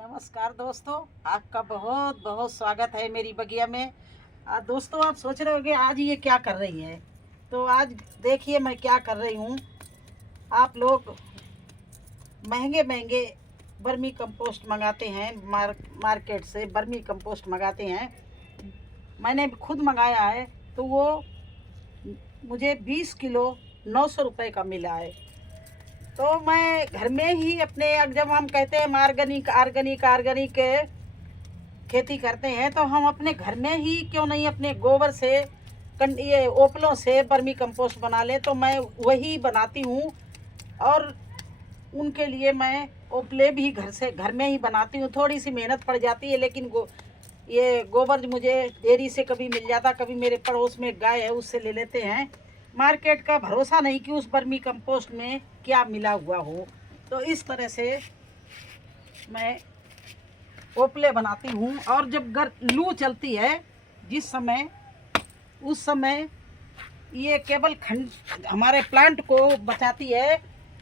नमस्कार दोस्तों, आपका बहुत बहुत स्वागत है मेरी बगिया में। दोस्तों, आप सोच रहे होंगे आज ये क्या कर रही है। तो आज देखिए मैं क्या कर रही हूँ। आप लोग महंगे महंगे वर्मी कंपोस्ट मंगाते हैं, मार्केट से वर्मी कंपोस्ट मंगाते हैं। मैंने खुद मंगाया है तो वो मुझे 20 किलो 900 रुपये का मिला है। तो मैं घर में ही अपने, जब हम कहते हैं ऑर्गेनिक ऑर्गेनिक ऑर्गेनिक खेती करते हैं तो हम अपने घर में ही क्यों नहीं अपने गोबर से ये ओपलों से वर्मी कंपोस्ट बना ले। तो मैं वही बनाती हूँ और उनके लिए मैं ओपले भी घर में ही बनाती हूँ। थोड़ी सी मेहनत पड़ जाती है, लेकिन ये गोबर मुझे डेयरी से कभी मिल जाता, कभी मेरे पड़ोस में गाय है उससे ले लेते हैं। मार्केट का भरोसा नहीं कि उस वर्मी कंपोस्ट में क्या मिला हुआ हो। तो इस तरह से मैं ओपले बनाती हूँ। और जब लू चलती है जिस समय, उस समय ये केवल हमारे प्लांट को बचाती है,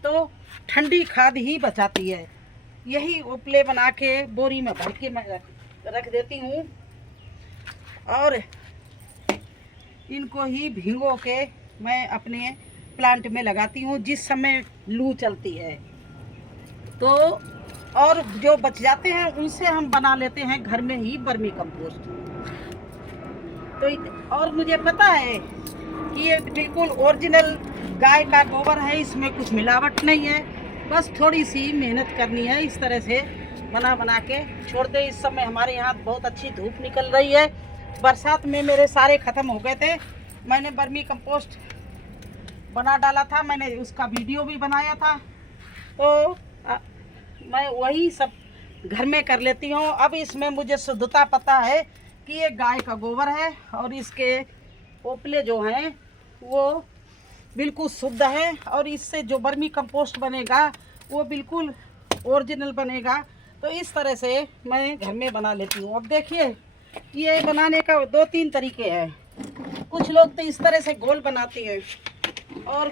तो ठंडी खाद ही बचाती है। यही ओपले बना के बोरी में भर के मैं रख देती हूँ और इनको ही भिगो के मैं अपने प्लांट में लगाती हूँ जिस समय लू चलती है। तो और जो बच जाते हैं उनसे हम बना लेते हैं घर में ही वर्मी कंपोस्ट। तो और मुझे पता है कि ये बिल्कुल ओरिजिनल गाय का गोबर है, इसमें कुछ मिलावट नहीं है, बस थोड़ी सी मेहनत करनी है। इस तरह से बना के छोड़ते। इस समय हमारे यहाँ बहुत अच्छी धूप निकल रही है। बरसात में मेरे सारे ख़त्म हो गए थे। मैंने वर्मी कंपोस्ट बना डाला था, मैंने उसका वीडियो भी बनाया था। तो मैं वही सब घर में कर लेती हूँ। अब इसमें मुझे शुद्धता पता है कि ये गाय का गोबर है और इसके ओपले जो हैं वो बिल्कुल शुद्ध है और इससे जो वर्मी कंपोस्ट बनेगा वो बिल्कुल ओरिजिनल बनेगा। तो इस तरह से मैं घर में बना लेती हूँ। अब देखिए, ये बनाने का 2-3 तरीके हैं। कुछ लोग तो इस तरह से गोल बनाते हैं और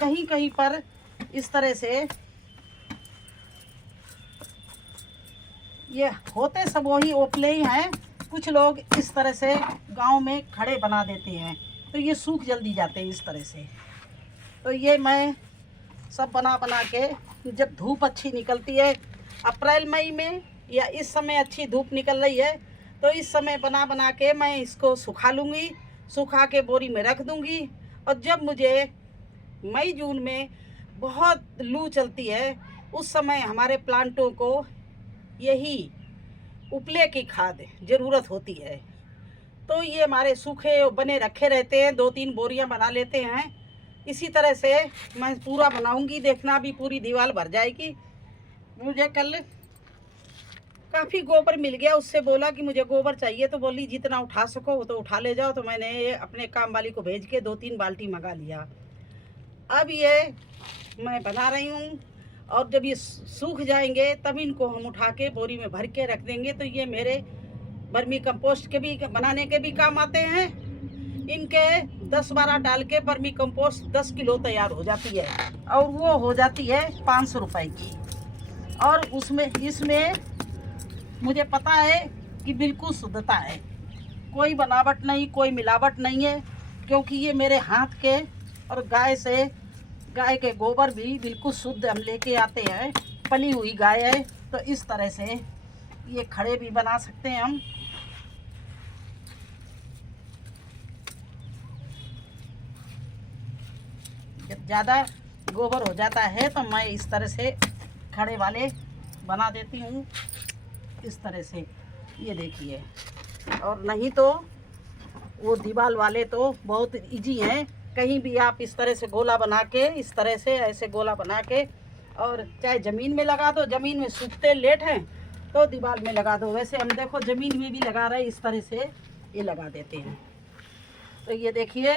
कहीं कहीं पर इस तरह से, ये होते सब वही ओपले ही हैं। कुछ लोग इस तरह से गांव में खड़े बना देते हैं तो ये सूख जल्दी जाते हैं इस तरह से। तो ये मैं सब बना के, जब धूप अच्छी निकलती है अप्रैल मई में या इस समय अच्छी धूप निकल रही है, तो इस समय बना के मैं इसको सुखा लूँगी। सुखा के बोरी में रख दूँगी। और जब मुझे मई जून में बहुत लू चलती है उस समय हमारे प्लांटों को यही उपले की खाद ज़रूरत होती है। तो ये हमारे सूखे बने रखे रहते हैं, 2-3 बोरियां बना लेते हैं। इसी तरह से मैं पूरा बनाऊंगी, देखना अभी पूरी दीवार भर जाएगी। मुझे कल काफ़ी गोबर मिल गया, उससे बोला कि मुझे गोबर चाहिए, तो बोली जितना उठा सको वो तो उठा ले जाओ। तो मैंने अपने काम वाली को भेज के 2-3 बाल्टी मंगा लिया। अब ये मैं बना रही हूँ और जब ये सूख जाएंगे तब इनको हम उठा के बोरी में भर के रख देंगे। तो ये मेरे वर्मी कंपोस्ट के भी बनाने के भी काम आते हैं। इनके 10-12 डाल के वर्मी कंपोस्ट 10 किलो तैयार हो जाती है और वो हो जाती है 500 रुपये की। और इसमें मुझे पता है कि बिल्कुल शुद्धता है, कोई बनावट नहीं, कोई मिलावट नहीं है, क्योंकि ये मेरे हाथ के और गाय के गोबर भी बिल्कुल शुद्ध हम लेके आते हैं। पली हुई गाय है। तो इस तरह से ये खड़े भी बना सकते हैं हम। जब ज़्यादा गोबर हो जाता है तो मैं इस तरह से खड़े वाले बना देती हूँ, इस तरह से। ये देखिए। और नहीं तो वो दीवार वाले तो बहुत इजी हैं। कहीं भी आप इस तरह से गोला बना के, इस तरह से ऐसे गोला बना के, और चाहे ज़मीन में लगा दो, ज़मीन में सूखते लेट हैं तो दीवार में लगा दो। वैसे हम देखो ज़मीन में भी लगा रहे, इस तरह से ये लगा देते हैं। तो ये देखिए,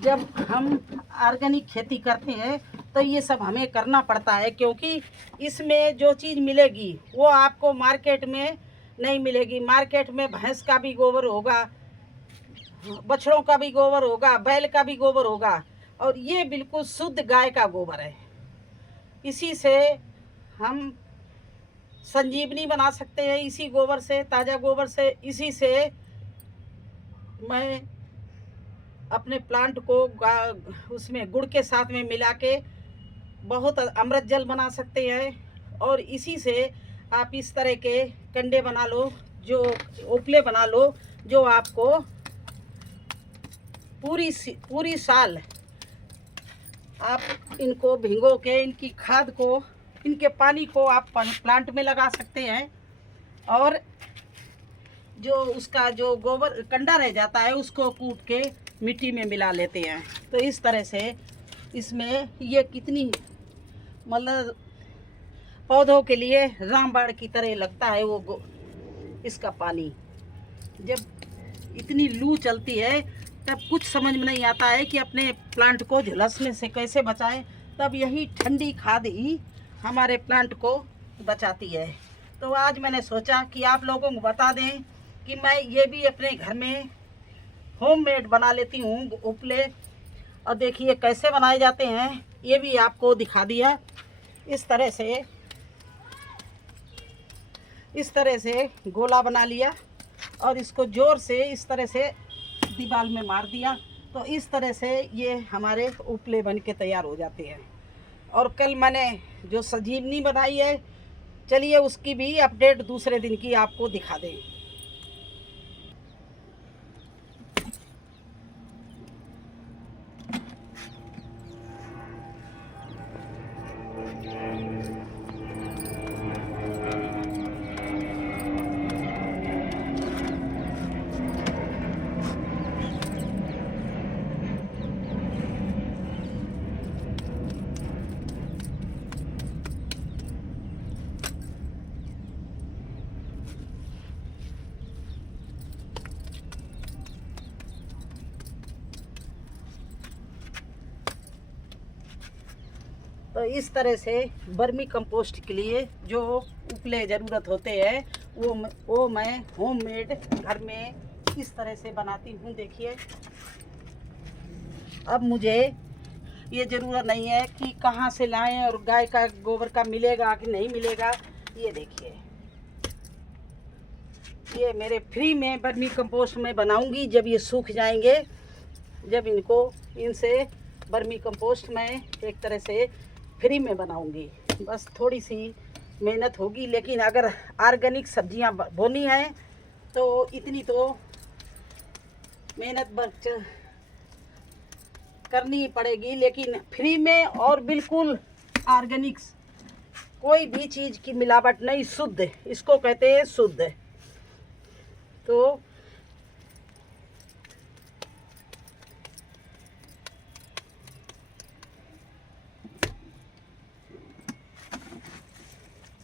जब हम ऑर्गेनिक खेती करते हैं तो ये सब हमें करना पड़ता है, क्योंकि इसमें जो चीज़ मिलेगी वो आपको मार्केट में नहीं मिलेगी। मार्केट में भैंस का भी गोबर होगा, बछड़ों का भी गोबर होगा, बैल का भी गोबर होगा, और ये बिल्कुल शुद्ध गाय का गोबर है। इसी से हम संजीवनी बना सकते हैं इसी गोबर से, ताज़ा गोबर से। इसी से मैं अपने प्लांट को उसमें गुड़ के साथ में मिला के बहुत अमृत जल बना सकते हैं। और इसी से आप इस तरह के कंडे बना लो, जो ओपले बना लो, जो आपको पूरी साल आप इनको भिगो के इनकी खाद को, इनके पानी को आप प्लांट में लगा सकते हैं। और जो उसका जो गोबर कंडा रह जाता है उसको कूट के मिट्टी में मिला लेते हैं। तो इस तरह से इसमें ये कितनी मतलब पौधों के लिए रामबाण की तरह लगता है वो इसका पानी। जब इतनी लू चलती है तब कुछ समझ में नहीं आता है कि अपने प्लांट को झुलसने से कैसे बचाएं। तब यही ठंडी खाद ही हमारे प्लांट को बचाती है। तो आज मैंने सोचा कि आप लोगों को बता दें कि मैं ये भी अपने घर में होममेड बना लेती हूँ उपले। और देखिए कैसे बनाए जाते हैं, ये भी आपको दिखा दिया। इस तरह से गोला बना लिया और इसको ज़ोर से इस तरह से दीवार में मार दिया। तो इस तरह से ये हमारे उपले बन के तैयार हो जाते हैं। और कल मैंने जो संजीवनी बनाई है, चलिए उसकी भी अपडेट दूसरे दिन की आपको दिखा दें। तो इस तरह से वर्मी कंपोस्ट के लिए जो उपले ज़रूरत होते हैं वो मैं होममेड घर में इस तरह से बनाती हूँ। देखिए अब मुझे ये ज़रूरत नहीं है कि कहाँ से लाएं और गाय का गोबर का मिलेगा कि नहीं मिलेगा। ये देखिए ये मेरे फ्री में वर्मी कंपोस्ट में बनाऊंगी। जब ये सूख जाएंगे, जब इनसे वर्मी कंपोस्ट मैं एक तरह से फ्री में बनाऊंगी। बस थोड़ी सी मेहनत होगी, लेकिन अगर ऑर्गेनिक सब्जियां बोनी है तो इतनी तो मेहनत करनी पड़ेगी। लेकिन फ्री में और बिल्कुल ऑर्गेनिक, कोई भी चीज़ की मिलावट नहीं, शुद्ध, इसको कहते हैं शुद्ध। तो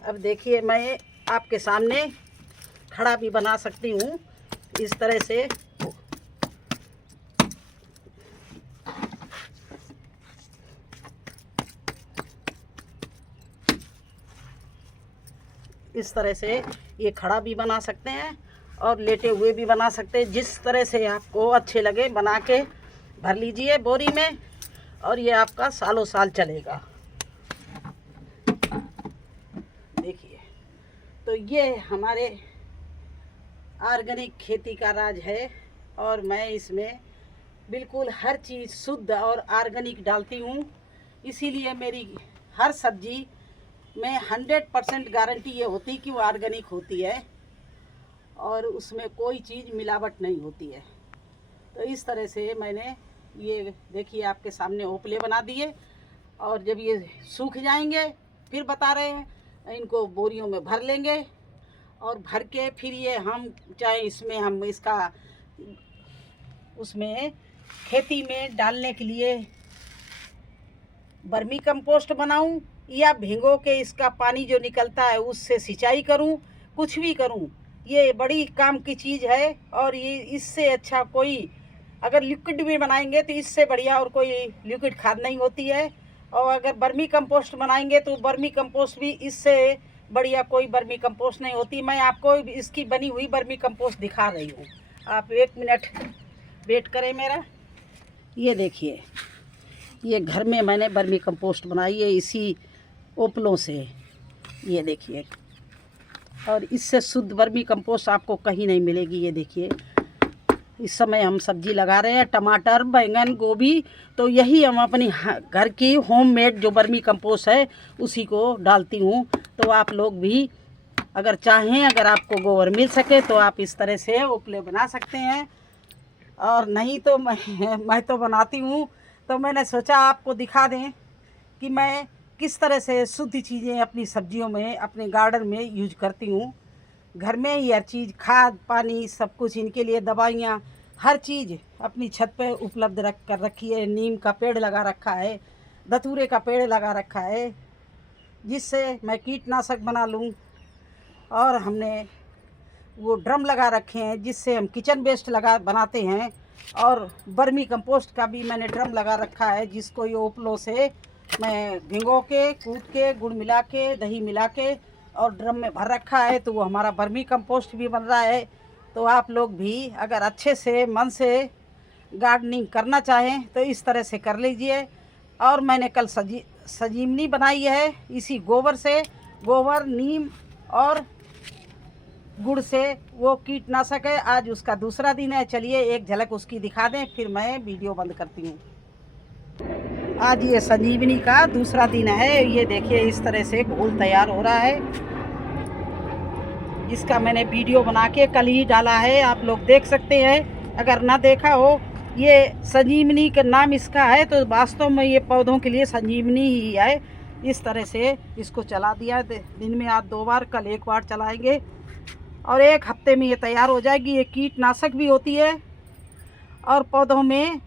अब देखिए मैं आपके सामने खड़ा भी बना सकती हूँ इस तरह से। इस तरह से ये खड़ा भी बना सकते हैं और लेटे हुए भी बना सकते हैं। जिस तरह से आपको अच्छे लगे बना के भर लीजिए बोरी में, और ये आपका सालों साल चलेगा। देखिए तो ये हमारे ऑर्गेनिक खेती का राज है। और मैं इसमें बिल्कुल हर चीज़ शुद्ध और ऑर्गेनिक डालती हूँ। इसीलिए मेरी हर सब्जी में 100% गारंटी ये होती कि वो ऑर्गेनिक होती है और उसमें कोई चीज़ मिलावट नहीं होती है। तो इस तरह से मैंने ये देखिए आपके सामने ओपले बना दिए। और जब ये सूख जाएंगे फिर बता रहे हैं, इनको बोरियों में भर लेंगे और भर के फिर ये हम चाहे इसमें हम इसका उसमें खेती में डालने के लिए वर्मी कंपोस्ट बनाऊं या भिगो के इसका पानी जो निकलता है उससे सिंचाई करूं, कुछ भी करूं, ये बड़ी काम की चीज़ है। और ये इससे अच्छा कोई अगर लिक्विड भी बनाएंगे तो इससे बढ़िया और कोई लिक्विड खाद नहीं होती है। और अगर वर्मी कंपोस्ट बनाएंगे तो वर्मी कंपोस्ट भी इससे बढ़िया कोई वर्मी कंपोस्ट नहीं होती। मैं आपको इसकी बनी हुई वर्मी कंपोस्ट दिखा रही हूँ, आप 1 मिनट वेट करें मेरा। ये देखिए ये घर में मैंने वर्मी कंपोस्ट बनाई है इसी ओपलों से। ये देखिए और इससे शुद्ध वर्मी कंपोस्ट आपको कहीं नहीं मिलेगी। ये देखिए, इस समय हम सब्जी लगा रहे हैं, टमाटर, बैंगन, गोभी, तो यही हम अपनी घर की होममेड जो वर्मी कंपोस्ट है उसी को डालती हूँ। तो आप लोग भी अगर चाहें, अगर आपको गोबर मिल सके तो आप इस तरह से उपले बना सकते हैं। और नहीं तो मैं तो बनाती हूँ, तो मैंने सोचा आपको दिखा दें कि मैं किस तरह से शुद्ध चीज़ें अपनी सब्जियों में, अपने गार्डन में यूज करती हूँ। घर में ही हर चीज़, खाद पानी सब कुछ, इनके लिए दवाइयाँ, हर चीज़ अपनी छत पे उपलब्ध कर रखी है। नीम का पेड़ लगा रखा है, धतूरे का पेड़ लगा रखा है, जिससे मैं कीटनाशक बना लूँ। और हमने वो ड्रम लगा रखे हैं जिससे हम किचन वेस्ट बनाते हैं। और वर्मी कंपोस्ट का भी मैंने ड्रम लगा रखा है, जिसको ये उपलों से मैं भिगो के, कूट के, गुड़ मिला के, दही मिला के और ड्रम में भर रखा है। तो वो हमारा वर्मी कंपोस्ट भी बन रहा है। तो आप लोग भी अगर अच्छे से मन से गार्डनिंग करना चाहें तो इस तरह से कर लीजिए। और मैंने कल सजीवनी बनाई है इसी गोबर से, गोबर, नीम और गुड़ से। वो कीटनाशक है। आज उसका दूसरा दिन है। चलिए एक झलक उसकी दिखा दें, फिर मैं वीडियो बंद करती हूँ। आज ये संजीवनी का दूसरा दिन है। ये देखिए, इस तरह से घोल तैयार हो रहा है, जिसका मैंने वीडियो बना के कल ही डाला है, आप लोग देख सकते हैं। अगर ना देखा हो, ये संजीवनी का नाम इसका है, तो वास्तव में ये पौधों के लिए संजीवनी ही है। इस तरह से इसको चला दिया, दिन में आज 2 बार, कल 1 बार चलाएंगे और 1 हफ्ते में ये तैयार हो जाएगी। ये कीटनाशक भी होती है और पौधों में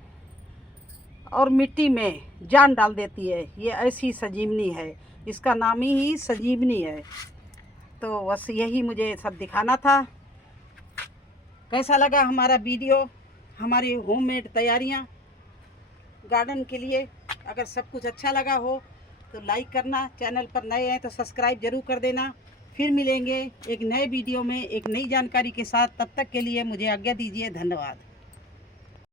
और मिट्टी में जान डाल देती है। ये ऐसी संजीवनी है, इसका नाम ही संजीवनी है। तो बस यही मुझे सब दिखाना था। कैसा लगा हमारा वीडियो, हमारी होममेड तैयारियां गार्डन के लिए? अगर सब कुछ अच्छा लगा हो तो लाइक करना, चैनल पर नए हैं तो सब्सक्राइब जरूर कर देना। फिर मिलेंगे एक नए वीडियो में एक नई जानकारी के साथ। तब तक के लिए मुझे आज्ञा दीजिए। धन्यवाद।